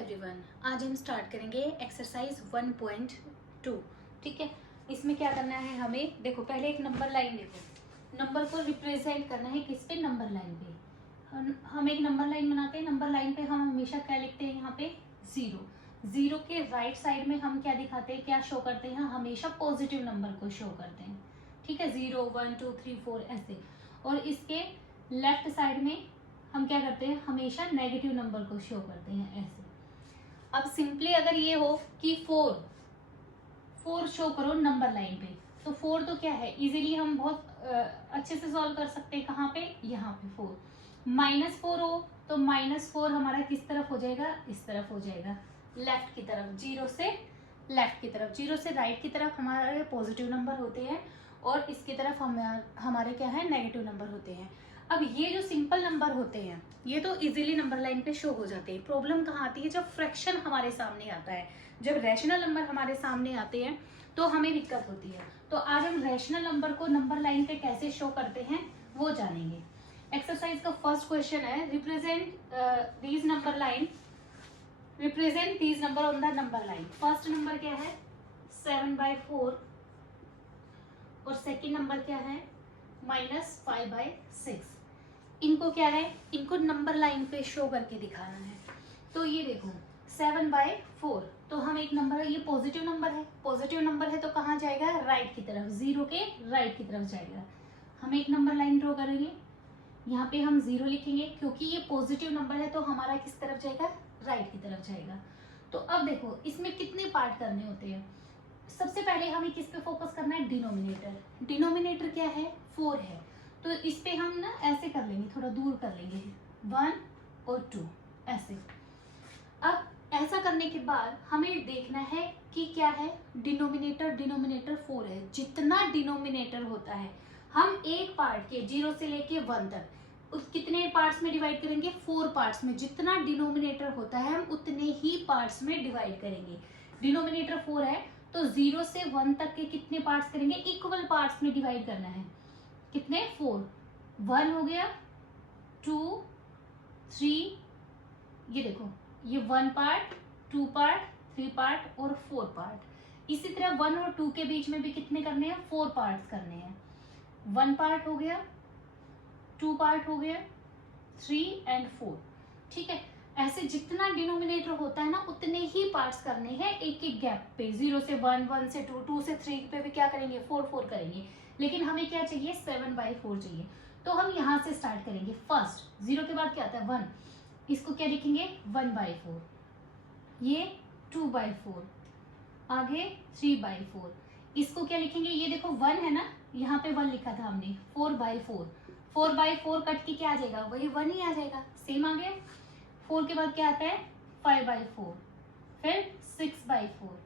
Everyone, आज हम start करेंगे एक्सरसाइज 1.2। ठीक है, इसमें क्या करना है हमें, देखो पहले एक नंबर लाइन देखो, नंबर को रिप्रेजेंट करना है किस पे, नंबर लाइन पे। हम एक नंबर लाइन बनाते हैं, नंबर लाइन पे हम हमेशा क्या लिखते हैं, यहाँ पे जीरो। जीरो के राइट साइड में हम क्या दिखाते हैं, क्या शो करते हैं, हमेशा पॉजिटिव नंबर को शो करते हैं। ठीक है, 0 1 2 3 4 ऐसे। और इसके लेफ्ट साइड में हम क्या करते हैं, हमेशा नेगेटिव नंबर को शो करते हैं ऐसे। अब सिंपली अगर ये हो कि 4 शो करो नंबर लाइन पे, तो 4 तो क्या है, इजीली हम बहुत अच्छे से सॉल्व कर सकते हैं। कहाँ पे, यहाँ पे 4। -4 हो तो -4 हमारा किस तरफ हो जाएगा, इस तरफ हो जाएगा, लेफ्ट की तरफ। जीरो से लेफ्ट की तरफ, जीरो से राइट की तरफ हमारे पॉजिटिव नंबर होते हैं और इसकी तरफ हमारे क्या है, नेगेटिव नंबर होते हैं। अब ये जो सिंपल नंबर होते हैं ये तो इजीली नंबर लाइन पे शो हो जाते हैं। प्रॉब्लम कहाँ आती है, जब फ्रैक्शन हमारे सामने आता है, जब रैशनल नंबर हमारे सामने आते हैं तो हमें दिक्कत होती है। तो आज हम रैशनल नंबर को नंबर लाइन पे कैसे शो करते हैं वो जानेंगे। एक्सरसाइज का फर्स्ट क्वेश्चन है, represent these number line, represent these number on the number line. First number क्या है, 7/4 और सेकेंड नंबर क्या है, -5/6। इनको क्या है, इनको नंबर लाइन पे शो करके दिखाना है। तो ये देखो 7/4, तो हम एक नंबर, ये पॉजिटिव नंबर है, पॉजिटिव नंबर है तो कहाँ जाएगा, राइट की तरफ, जीरो के राइट की तरफ जाएगा। हम एक नंबर लाइन ड्रॉ करेंगे, यहाँ पे हम 0 लिखेंगे क्योंकि ये पॉजिटिव नंबर है तो हमारा किस तरफ जाएगा, राइट की तरफ जाएगा। तो अब देखो इसमें कितने पार्ट करने होते हैं। सबसे पहले हमें किस पे फोकस करना है, डिनोमिनेटर। डिनोमिनेटर क्या है, 4 है, तो इस पे हम ना ऐसे कर लेंगे, थोड़ा दूर कर लेंगे, 1 और 2 ऐसे। अब ऐसा करने के बाद हमें देखना है कि क्या है, डिनोमिनेटर 4 है। जितना डिनोमिनेटर होता है हम एक पार्ट के 0 से लेके 1 तक उस कितने पार्ट्स में डिवाइड करेंगे, 4 पार्ट्स में। जितना डिनोमिनेटर होता है हम उतने ही पार्ट्स में डिवाइड करेंगे। डिनोमिनेटर 4 है तो 0 से 1 तक के कितने पार्ट्स करेंगे, इक्वल पार्ट्स में डिवाइड करना है। कितने, 4। 1 हो गया, 2 3, ये देखो ये 1 पार्ट, 2 पार्ट, 3 पार्ट और 4 पार्ट। इसी तरह 1 और 2 के बीच में भी कितने करने हैं, 4 पार्ट्स करने हैं। 1 पार्ट हो गया, 2 पार्ट हो गया, 3 एंड 4। ठीक है, ऐसे जितना डिनोमिनेटर होता है ना उतने ही पार्ट्स करने हैं एक एक गैप पे। 0 से 1, 1 से 2, 2 से 3 पे भी क्या करेंगे, 4 करेंगे। लेकिन हमें क्या चाहिए, 7/4 चाहिए। तो हम यहाँ से स्टार्ट करेंगे। फर्स्ट 0 के बाद क्या आता है, 1, इसको क्या लिखेंगे, 1/4, ये 2/4, आगे 3/4, इसको क्या लिखेंगे, ये देखो 1 है ना, यहाँ पे 1 लिखा था हमने, 4/4, 4/4 कट के क्या आ जाएगा, वही 1 ही आ जाएगा, सेम आ गया। 4 के बाद क्या आता है, 5/4, फिर 6/4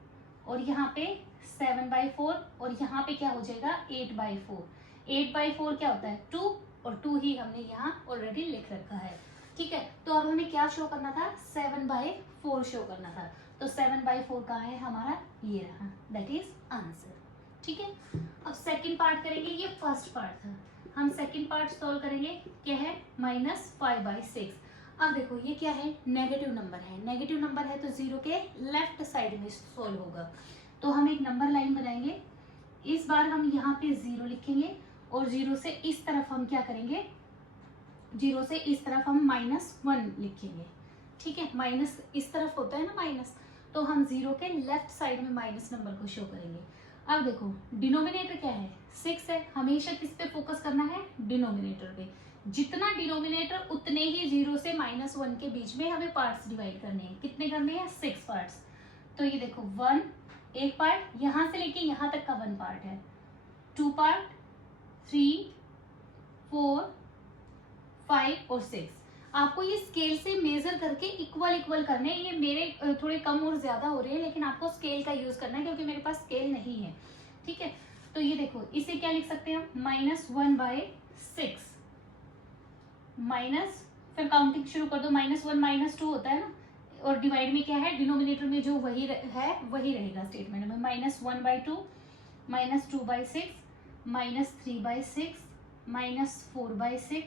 और यहाँ पे 7/4 और यहाँ पे क्या हो जाएगा, 8/4। 8/4 क्या होता है, 2, और 2 ही हमने यहाँ ऑलरेडी लिख रखा है। ठीक है, तो अब हमें क्या शो करना था, 7/4 शो करना था। तो 7/4 कहाँ है हमारा, ये रहा, दैट इज आंसर। ठीक है, अब सेकंड पार्ट करेंगे, ये फर्स्ट पार्ट था, हम सेकंड पार्ट सॉल्व करेंगे। क्या है, -5/6। अब देखो ये क्या है, नेगेटिव नंबर है, नेगेटिव नंबर है तो 0 के लेफ्ट साइड में सॉल्व होगा। तो हम एक नंबर लाइन बनाएंगे, इस बार हम यहाँ पे 0 लिखेंगे और 0 से इस तरफ हम क्या करेंगे, 0 से इस तरफ हम -1 लिखेंगे। ठीक है, माइनस इस तरफ होता है ना माइनस, तो हम 0 के लेफ्ट साइड में माइनस नंबर को शो करेंगे। अब देखो डिनोमिनेटर क्या है, 6 है, हमेशा किस पे फोकस करना है, डिनोमिनेटर पे। जितना डिनोमिनेटर उतने ही 0 से -1 के बीच में हमें पार्ट्स डिवाइड करने हैं। कितने करने हैं, 6 पार्ट्स। तो ये देखो 1 एक पार्ट, यहाँ से लेके यहाँ तक का 1 पार्ट है, 2 पार्ट, 3 4 5 और 6। आपको ये स्केल से मेजर करके इक्वल करने हैं। ये मेरे थोड़े कम और ज्यादा हो रहे हैं, लेकिन आपको स्केल का यूज करना है क्योंकि मेरे पास स्केल नहीं है। ठीक है, तो ये देखो इसे क्या लिख सकते हैं हम, -1/6 माइनस, फिर काउंटिंग शुरू कर दो, -1 -2 होता है ना, और डिवाइड में क्या है, डिनोमिनेटर में जो वही है वही रहेगा स्टेटमेंट में। -1/2, -2/6, -3/6, -4/6,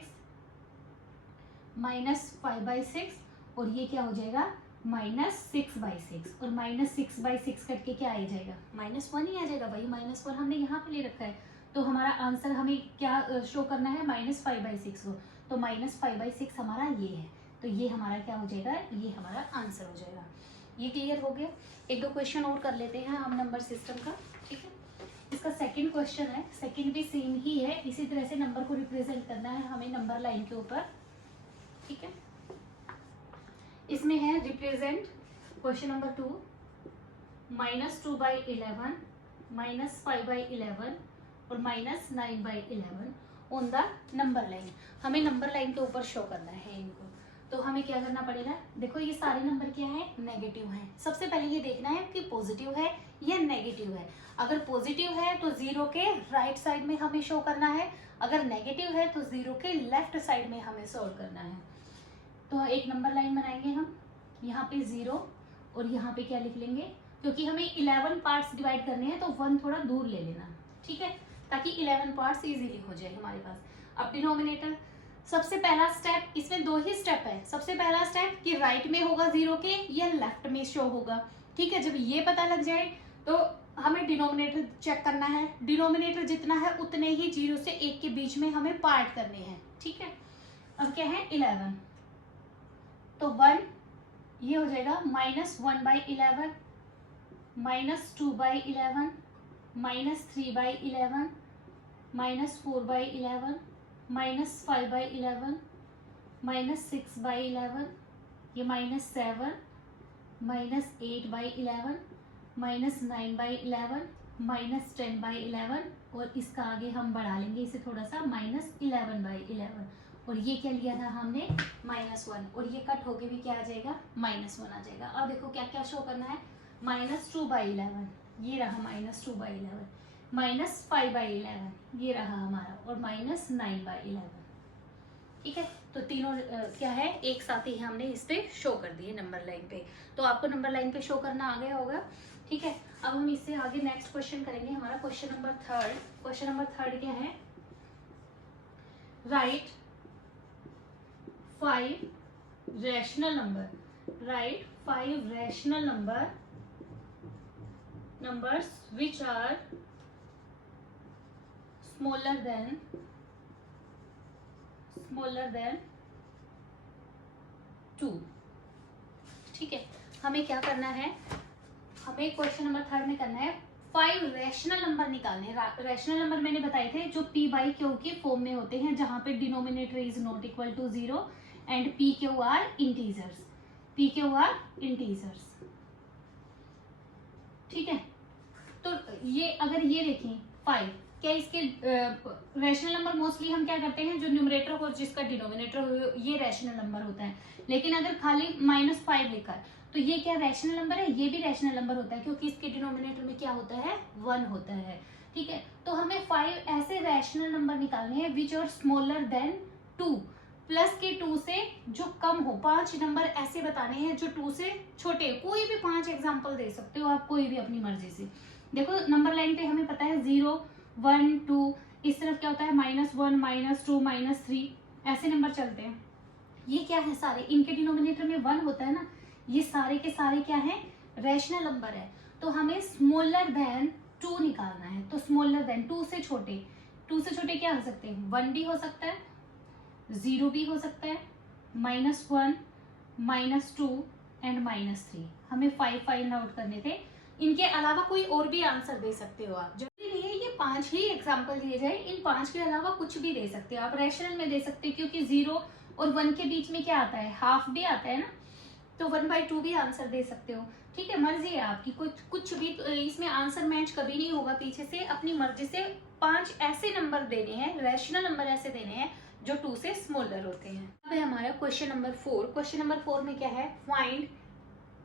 -5/6 और ये क्या हो जाएगा, -6/6 और -6/6 करके क्या आ जाएगा, -1 ही आ जाएगा। वही -1 हमने यहाँ पे ले रखा है, तो हमारा आंसर हमें क्या शो करना है, -5/6 को। तो -5/6 हमारा ये है, तो ये हमारा क्या हो जाएगा, ये हमारा आंसर हो जाएगा। ये क्लियर हो गया। एक दो क्वेश्चन और कर लेते हैं हम नंबर सिस्टम का, ठीक है। इसका सेकंड क्वेश्चन है, सेकंड भी सेम ही है, इसी तरह से नंबर को रिप्रेजेंट करना है हमें नंबर लाइन के ऊपर, ठीक है। इसमें है रिप्रेजेंट क्वेश्चन नंबर 2 -2/11 -5/11 और -9/11 ऑन द नंबर लाइन। हमें नंबर लाइन के ऊपर शो करना है इनको, तो हमें क्या करना पड़ेगा, देखो ये सारे नंबर क्या है, नेगेटिव हैं। सबसे पहले ये देखना है कि पॉजिटिव है या नेगेटिव है। अगर पॉजिटिव है तो 0 के राइट साइड में हमें शो करना है, अगर नेगेटिव है तो 0 के लेफ्ट साइड में हमें शो करना है। तो एक नंबर लाइन बनाएंगे हम, यहाँ पे 0 और यहाँ पे क्या लिख लेंगे, क्योंकि हमें 11 पार्ट्स डिवाइड करने हैं तो 1 थोड़ा दूर ले लेना, ठीक है, ताकि 11 पार्ट्स इजीली हो जाए हमारे पास। अब डिनोमिनेटर, सबसे पहला स्टेप, इसमें 2 ही स्टेप है। सबसे पहला स्टेप कि राइट में होगा 0 के या लेफ्ट में शो होगा, ठीक है। जब ये पता लग जाए तो हमें डिनोमिनेटर चेक करना है। डिनोमिनेटर जितना है उतने ही 0 से 1 के बीच में हमें पार्ट करने हैं, ठीक है। अब क्या है 11, तो 1 ये हो जाएगा -1/11 -2/11 -3/11 -4/11 -5/11 -6/11, ये -7 -8/11 -9/11 -10/11 और इसका आगे हम बढ़ा लेंगे इसे थोड़ा सा, -11/11 और ये क्या लिया था हमने, -1 और ये कट होके भी क्या आ जाएगा, -1 आ जाएगा। अब देखो क्या क्या शो करना है, -2/11 ये रहा, -2/11 -5/11 ये रहा हमारा और -9/11, ठीक है। तो तीनों क्या है, एक साथ ही हमने इस पे शो कर दिए नंबर लाइन पे। तो आपको नंबर लाइन पे शो करना आ गया होगा, ठीक है। अब हम इससे आगे नेक्स्ट क्वेश्चन करेंगे, हमारा क्वेश्चन नंबर 3। क्वेश्चन नंबर 3 क्या है, right 5 rational number, right 5 rational numbers which are smaller than 2, ठीक है। हमें क्या करना है, हमें क्वेश्चन नंबर 3 में करना है 5 रैशनल नंबर निकालने हैं। रैशनल नंबर मैंने बताए थे जो p/q के फॉर्म में होते हैं, जहां पे denominator is not equal to 0 and p/q are integers, ठीक है। तो ये अगर ये देखें 5, क्या इसके रैशनल नंबर मोस्टली हम क्या करते हैं, जो न्यूमरेटर हो जिसका डिनोमिनेटर हो ये रैशनल नंबर होता है। लेकिन अगर खाली -5 लिखा है तो ये क्या रैशनल नंबर है, ये भी रैशनल नंबर होता है, क्योंकि इसके डिनोमिनेटर में क्या होता है, 1 होता है, ठीक है। तो हमें 5 ऐसे रैशनल नंबर निकालने हैं which are smaller than 2, plus के 2 से जो कम हो। 5 नंबर ऐसे बताने हैं जो 2 से छोटे, कोई भी 5 एग्जाम्पल दे सकते हो आप, कोई भी अपनी मर्जी से। देखो नंबर लाइन पे हमें पता है 0 1 2, इस तरफ क्या होता है -1 -2 -3, ऐसे नंबर चलते हैं। ये क्या है, सारे इनके डिनोमिनेटर में 1 होता है ना, ये सारे के सारे क्या है, रैशनल नंबर है। तो हमें स्मॉलर देन 2 निकालना है। तो स्मॉलर देन 2 से छोटे, 2 से छोटे क्या हो सकते हैं, 1 भी हो सकता है, 0 भी हो सकता है, -1 -2 एंड -3। हमें 5 फाइंड आउट करने थे। इनके अलावा कोई और भी आंसर दे सकते हो आप, जरूरी नहीं है ये 5 ही एग्जाम्पल दिए जाए, इन 5 के अलावा कुछ भी दे सकते हो आप। रैशनल में दे सकते हो, क्योंकि 0 और 1 के बीच में क्या आता है, हाफ भी आता है ना, तो 1/2 भी आंसर दे सकते हो, ठीक है। मर्जी है आपकी, कुछ भी इसमें आंसर मैच कभी नहीं होगा पीछे से, अपनी मर्जी से 5 ऐसे नंबर देने हैं, रैशनल नंबर ऐसे देने हैं जो 2 से स्मॉलर होते हैं। अब है हमारा क्वेश्चन नंबर 4। क्वेश्चन नंबर 4 में क्या है, find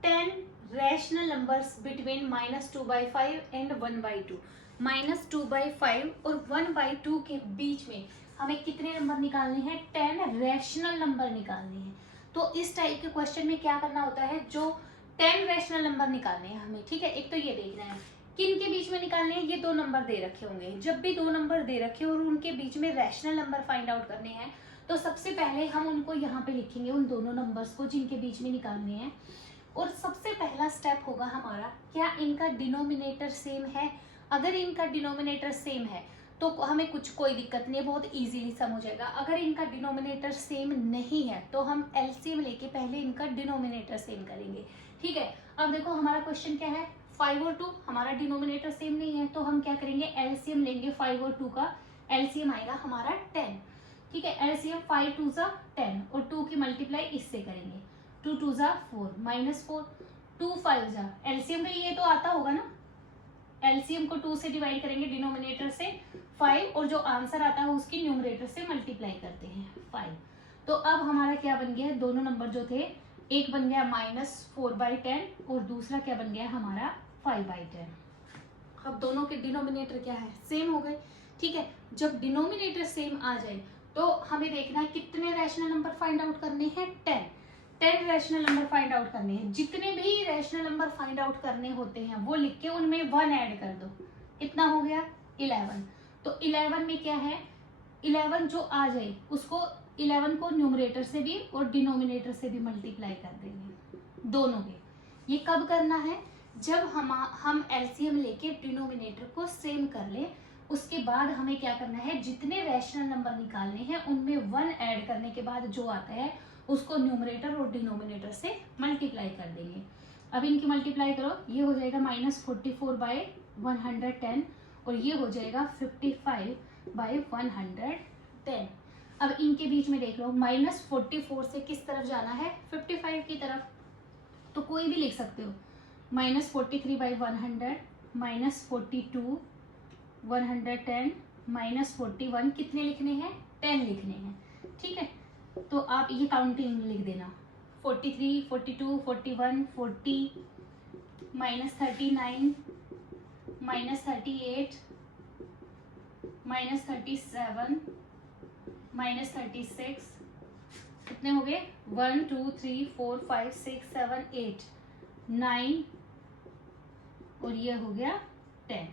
10 rational numbers between -2/5 and 1/2। -2/5 और 1/2 के बीच में हमें कितने नंबर निकालने हैं, 10 रैशनल नंबर निकालने हैं। तो इस टाइप के क्वेश्चन में क्या करना होता है, जो 10 रैशनल नंबर निकालने हैं हमें, ठीक है। एक तो ये देखना है किन के बीच में निकालने हैं, ये 2 नंबर दे रखे होंगे। जब भी 2 नंबर दे रखे और उनके बीच में रैशनल नंबर फाइंड आउट करने हैं, तो सबसे पहले हम उनको यहाँ पे लिखेंगे, उन दोनों नंबर्स को जिनके बीच में निकालने हैं। पहला स्टेप होगा हमारा, क्या इनका डिनोमिनेटर सेम है। अगर इनका डिनोमिनेटर सेम है तो हमें कोई दिक्कत नहीं है, बहुत इजीली सम हो जाएगा। अगर इनका डिनोमिनेटर सेम नहीं है तो हम एलसीएम लेके पहले इनका डिनोमिनेटर सेम करेंगे। ठीक है, अब देखो हमारा क्वेश्चन क्या है, 5 और 2, हमारा डिनोमिनेटर सेम नहीं है तो हम क्या करेंगे, एलसीएम लेंगे। 5 और 2 का एलसीएम आएगा हमारा 10। ठीक है, एलसीएम 5 2 जा 10 और 2 की मल्टीप्लाई इससे करेंगे, 2 2 जा 4 -4, 2 5 जा, एलसीएम का ये तो आता होगा ना, एलसीएम को 2 से डिवाइड करेंगे, डिनोमिनेटर से 5 और जो आंसर आता है उसकी न्यूमरेटर से मल्टीप्लाई करते हैं 5। तो अब हमारा क्या बन गया है, दोनों नंबर जो थे, एक बन गया -4/10 और दूसरा क्या बन गया हमारा 5/10। अब दोनों के डिनोमिनेटर क्या है, सेम हो गए। ठीक है, जब डिनोमिनेटर सेम आ जाए तो हमें देखना है कितने रैशनल नंबर फाइंड आउट करने हैं, 10 रैशनल नंबर फाइंड आउट करने हैं। जितने भी रैशनल नंबर फाइंड आउट करने होते हैं वो लिख के उनमें 1 ऐड कर दो, कितना हो गया 11। तो 11 में क्या है, 11 जो आ जाए उसको 11 को न्यूमरेटर से भी और डिनोमिनेटर से भी मल्टीप्लाई कर देंगे दोनों के। ये कब करना है, जब हम एलसीएम लेके डिनोमिनेटर को सेम कर ले, उसके बाद हमें क्या करना है, जितने रैशनल नंबर निकालने हैं उनमें 1 ऐड करने के बाद जो आता है उसको न्यूमरेटर और डिनोमिनेटर से मल्टीप्लाई कर देंगे। अब इनकी मल्टीप्लाई करो, ये हो जाएगा -44/110 और ये हो जाएगा 55/110। अब इनके बीच में देख लो, -44 से किस तरफ जाना है, 55 की तरफ, तो कोई भी लिख सकते हो, -43/100, -42 110 -41, कितने लिखने हैं, 10 लिखने हैं। ठीक है, तो आप ये काउंटिंग लिख देना, 43 42 41 40 -39 -38 -37 -36, कितने हो गए, 1 2 3 4 5 6 7 8 9 और ये हो गया 10।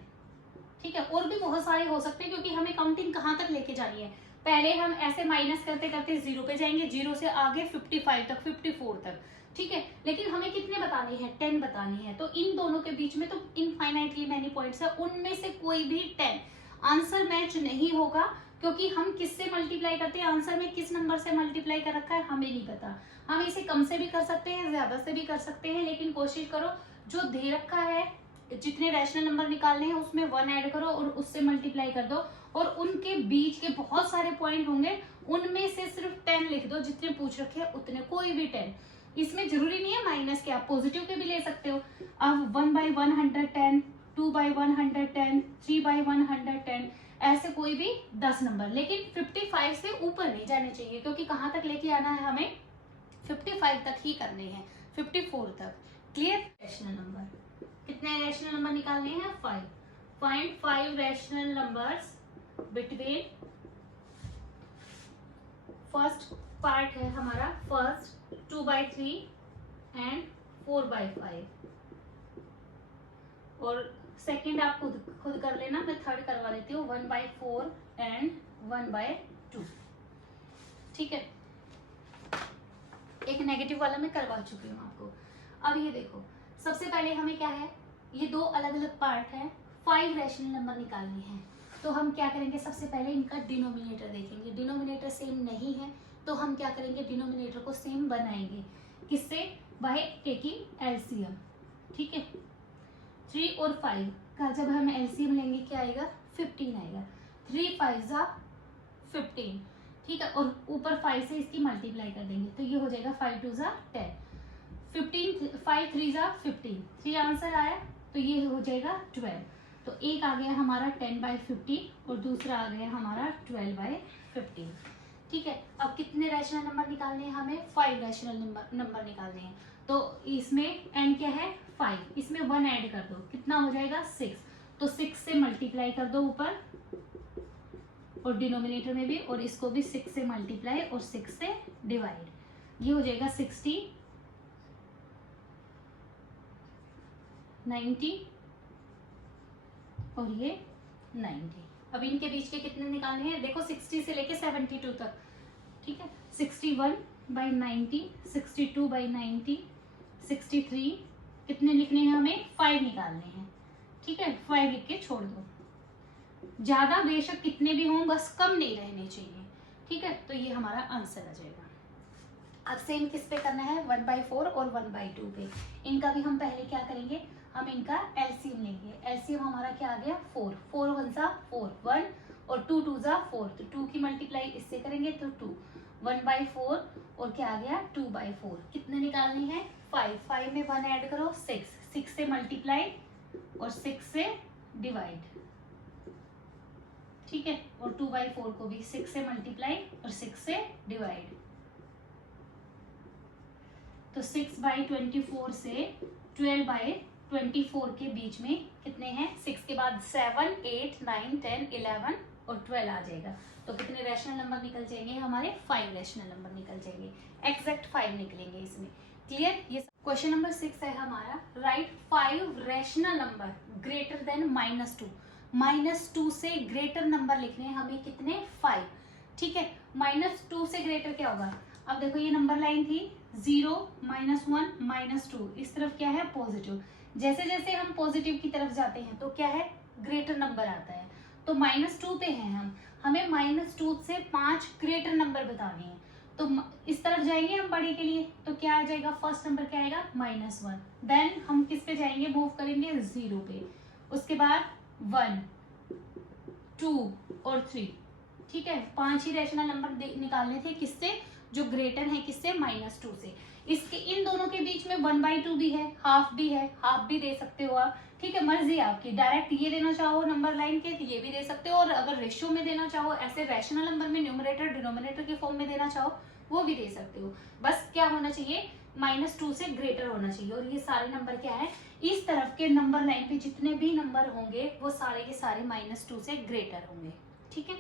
ठीक है, और भी बहुत सारे हो सकते हैं क्योंकि हमें काउंटिंग कहाँ तक लेके जानी है। पहले हम ऐसे माइनस करते करते 0 पे जाएंगे, 0 से आगे 55 तक 54 तक। ठीक है, लेकिन हमें कितने बताने हैं, 10 बतानी है। तो इन दोनों के बीच में तो इनफाइनाइटली मैनी पॉइंट्स है, उनमें से कोई भी 10 आंसर मैच नहीं होगा क्योंकि हम किससे मल्टीप्लाई करते हैं, आंसर में किस नंबर से मल्टीप्लाई कर रखा है हमें नहीं पता। हम इसे कम से भी कर सकते हैं, ज्यादा से भी कर सकते हैं, लेकिन कोशिश करो जो दे रखा है, जितने रैशनल नंबर निकालने हैं उसमें 1 ऐड करो और उससे मल्टीप्लाई कर दो, और उनके बीच के बहुत सारे पॉइंट होंगे, उनमें से सिर्फ 10 लिख दो, जितने पूछ रखे हैं उतने, कोई भी 10। इसमें जरूरी नहीं है माइनस के, आप पॉजिटिव के भी ले सकते हो। अब 1/110, 2/110, 3/110, ऐसे कोई भी 10 नंबर, लेकिन 55 से ऊपर नहीं जाने चाहिए क्योंकि कहाँ तक लेके आना है हमें, 55 तक ही करने हैं, 54 तक। क्लियर। रैशनल नंबर, कितने रैशनल नंबर निकालने हैं, 5। Find 5 rational numbers between, first part है हमारा, फर्स्ट 2/3 एंड 4/5, और सेकंड आप खुद कर लेना, मैं थर्ड करवा देती हूँ, 1/4 एंड 1/2। ठीक है, एक नेगेटिव वाला मैं करवा चुकी हूँ आपको। अब ये देखो, सबसे पहले हमें क्या है, ये दो अलग अलग पार्ट है, 5 रैशनल नंबर निकालने हैं। तो हम क्या करेंगे, सबसे पहले इनका डिनोमिनेटर देखेंगे, डिनोमिनेटर सेम नहीं है तो हम क्या करेंगे, डिनोमिनेटर को सेम बनाएंगे, किससे, बाय टेकिंग एलसीएम। ठीक है, 3 और 5 का जब हम एलसीएम लेंगे क्या आएगा, 15 आएगा, 3 5 जा 15। ठीक है, और ऊपर 5 से इसकी मल्टीप्लाई कर देंगे तो ये हो जाएगा 5 2 जा 10, 15 5 3 जा 15, 3 आंसर आया तो ये हो जाएगा 12। तो एक आ गया हमारा 10/15 और दूसरा आ गया हमारा 12/15। ठीक है, अब कितने रैशनल नंबर निकालने हैं हमें, 5 रैशनल नंबर निकालने हैं। तो इसमें n क्या है, 5, इसमें 1 ऐड कर दो, कितना हो जाएगा 6। तो 6 से मल्टीप्लाई कर दो ऊपर और डिनोमिनेटर में भी, और इसको भी 6 से मल्टीप्लाई और 6 से डिवाइड, ये हो जाएगा 60 90 और ये 90। अब इनके बीच के कितने निकालने हैं, देखो 60 से लेके 72 तक। ठीक है, 61/90, 62/90, 63, कितने लिखने हैं हमें, 5 निकालने हैं। ठीक है, 5 लिख के छोड़ दो। ज्यादा बेशक कितने भी हों, बस कम नहीं रहने चाहिए। ठीक है, तो ये हमारा आंसर आ जाएगा। अब सेम किस पे करना है, 1/4 और 1/2 पे। इनका भी हम पहले क्या करेंगे, हम इनका एलसीएम लेंगे। एलसीएम हमारा क्या आ गया, 4, 4 1 सा 4, 1 और 2 2 सा 4, तो 2 की मल्टीप्लाई इससे करेंगे तो 2, 1/4 और क्या आ गया 2/4। कितने निकालने हैं, 5, 5 में 1 ऐड करो 6, 6 से मल्टीप्लाई और 6 से डिवाइड। ठीक है, और 2/4 को भी 6 से मल्टीप्लाई और 6 से डिवाइड। तो 6/24 से 12/24 के बीच में कितने हैं, 6 के बाद 7, 8, 9, 10, 11 और 12 आ जाएगा। तो कितने रैशनल नंबर निकल जाएंगे हमारे, 5 रैशनल नंबर निकल जाएंगे। एग्जैक्ट 5 निकलेंगे इसमें। क्लियर। ये क्वेश्चन नंबर 6 है हमारा, right 5 rational number greater than -2। -2 से ग्रेटर नंबर लिखने हैं हमें कितने, 5। ठीक है, -2 से ग्रेटर क्या होगा, अब देखो ये नंबर लाइन थी 0, -1, -2, इस तरफ क्या है पॉजिटिव। जैसे जैसे हम पॉजिटिव की तरफ जाते हैं तो क्या है, ग्रेटर नंबर आता है। तो -2 पे हैं हम, हमें -2 से 5 ग्रेटर नंबर बताने हैं। तो इस तरफ जाएंगे हम बड़े के लिए, तो क्या आ जाएगा, फर्स्ट नंबर क्या आएगा, -1। देन हम किस पे जाएंगे, मूव करेंगे 0 पे, उसके बाद 1, 2 और 3। ठीक है, 5 ही रैशनल नंबर निकालने थे, किससे, जो ग्रेटर है किससे, -2 से। इसके इन दोनों के बीच में 1/2 भी है, हाफ भी है, हाफ भी दे सकते हो आप। ठीक है, मर्जी आपकी, डायरेक्ट ये देना चाहो नंबर लाइन के तो ये भी दे सकते हो, और अगर रेशियो में देना चाहो, ऐसे रैशनल नंबर में न्यूमरेटर डिनोमिनेटर के फॉर्म में देना चाहो वो भी दे सकते हो। बस क्या होना चाहिए, -2 से ग्रेटर होना चाहिए। और ये सारे नंबर क्या है, इस तरफ के नंबर लाइन पे जितने भी नंबर होंगे वो सारे के सारे -2 से ग्रेटर होंगे। ठीक है,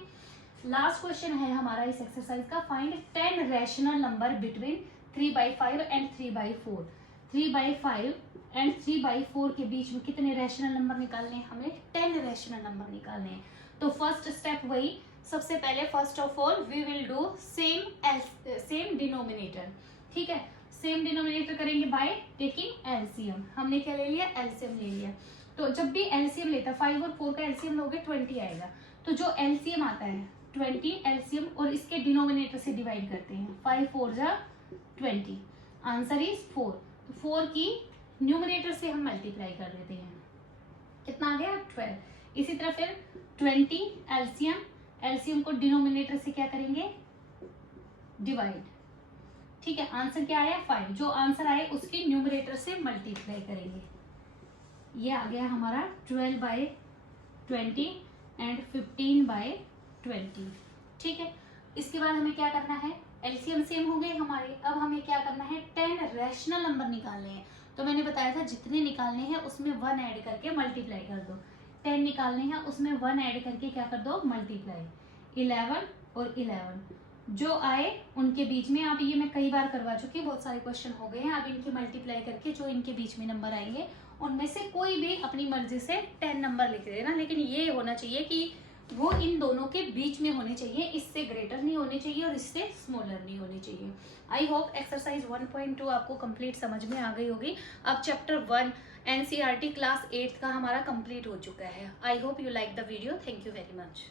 लास्ट क्वेश्चन है हमारा इस एक्सरसाइज का, find 10 rational number between 3/5 and 3/4। 3/5 and 3/4 के बीच में कितने रैशनल नंबर निकालने हैं हमें, 10 रैशनल नंबर निकालने हैं। तो फर्स्ट स्टेप वही, सबसे पहले first of all we will do same denominator. ठीक है, सेम डिनोमिनेटर करेंगे बाय टेकिंग एलसीएम। हमने क्या ले लिया, एलसीएम ले लिया। तो जब भी एलसीएम लेता, 5 और 4 का एलसीएम लोगे 20 आएगा। तो जो एलसीएम आता है 20 एलसीएम, और इसके डिनोमिनेटर से डिवाइड करते हैं, 5 4 जा 20, आंसर इज 4। तो 4 की न्यूमरेटर से हम मल्टीप्लाई कर देते हैं, कितना आ गया 12। इसी तरह फिर 20 एलसीएम, एलसीएम को डिनोमिनेटर से क्या करेंगे, डिवाइड। ठीक है, आंसर क्या आया 5, जो आंसर आए उसके न्यूमरेटर से मल्टीप्लाई करेंगे। ये आ गया हमारा 12/20 एंड 15/20। ठीक है, इसके बाद हमें क्या करना है, एलसीएम सेम हो गए हमारे। अब हमें क्या करना है, 10 रैशनल नंबर निकालने हैं। तो मैंने बताया था जितने निकालने हैं उसमें 1 ऐड करके मल्टीप्लाई कर दो। 10 निकालने हैं उसमें 1 ऐड करके क्या कर दो, मल्टीप्लाई। 11 और 11 जो आए उनके बीच में, आप ये मैं कई बार करवा चुकी, बहुत सारे क्वेश्चन हो गए हैं। अब इनकी मल्टीप्लाई करके जो इनके बीच में नंबर आएंगे उनमें से कोई भी अपनी मर्जी से 10 नंबर लिख देना, लेकिन ये होना चाहिए कि वो इन दोनों के बीच में होने चाहिए, इससे ग्रेटर नहीं होने चाहिए और इससे स्मॉलर नहीं होनी चाहिए। आई होप एक्सरसाइज 1.2 आपको कंप्लीट समझ में आ गई होगी। अब चैप्टर 1 एनसीईआरटी क्लास 8 का हमारा कंप्लीट हो चुका है। I hope you like the video. Thank you very much.